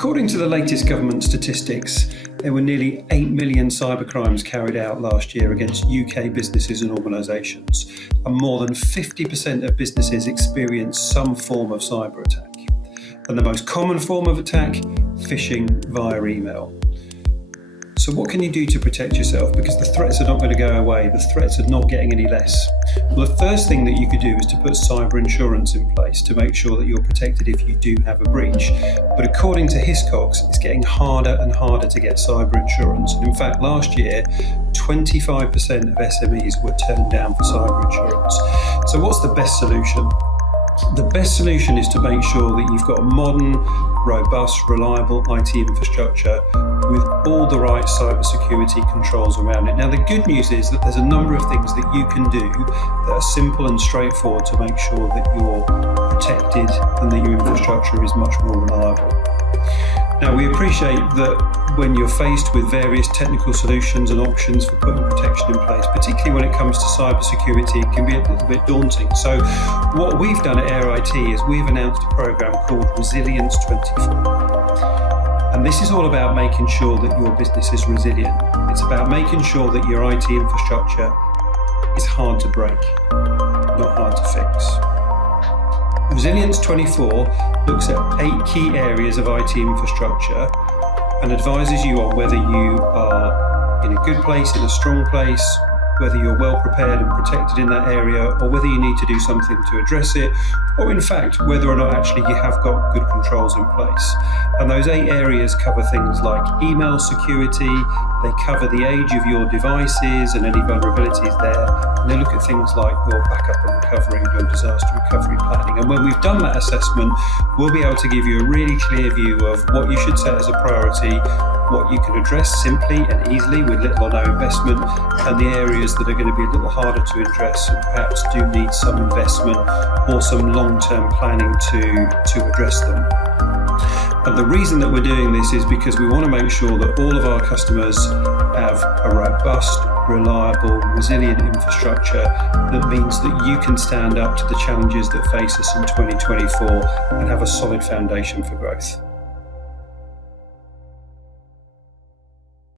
According to the latest government statistics, there were nearly 8 million cybercrimes carried out last year against UK businesses and organisations, and more than 50% of businesses experienced some form of cyber attack. And the most common form of attack, phishing via email. So what can you do to protect yourself? Because the threats are not going to go away. The threats are not getting any less. Well, the first thing that you could do is to put cyber insurance in place to make sure that you're protected if you do have a breach. But according to Hiscox, it's getting harder and harder to get cyber insurance. And in fact, last year, 25% of SMEs were turned down for cyber insurance. So what's the best solution? The best solution is to make sure that you've got a modern, robust, reliable IT infrastructure with all the right cybersecurity controls around it. Now, the good news is that there's a number of things that you can do that are simple and straightforward to make sure that you're protected and that your infrastructure is much more reliable. Now, we appreciate that when you're faced with various technical solutions and options for putting protection in place, particularly when it comes to cybersecurity, it can be a little bit daunting. So what we've done at Air IT is we've announced a program called Resilience 24. And this is all about making sure that your business is resilient. It's about making sure that your IT infrastructure is hard to break, not hard to fix. Resilience 24 looks at 8 key areas of IT infrastructure and advises you on whether you are in a good place, in a strong place, whether you're well prepared and protected in that area, or whether you need to do something to address it, or in fact, whether or not actually you have got good controls in place. And those 8 areas cover things like email security, they cover the age of your devices and any vulnerabilities there, and they look at things like your backup and recovery, your disaster recovery planning. And when we've done that assessment, we'll be able to give you a really clear view of what you should set as a priority, what you can address simply and easily with little or no investment, and the areas that are going to be a little harder to address and perhaps do need some investment or some long-term planning to address them. And the reason that we're doing this is because we want to make sure that all of our customers have a robust, reliable, resilient infrastructure that means that you can stand up to the challenges that face us in 2024 and have a solid foundation for growth.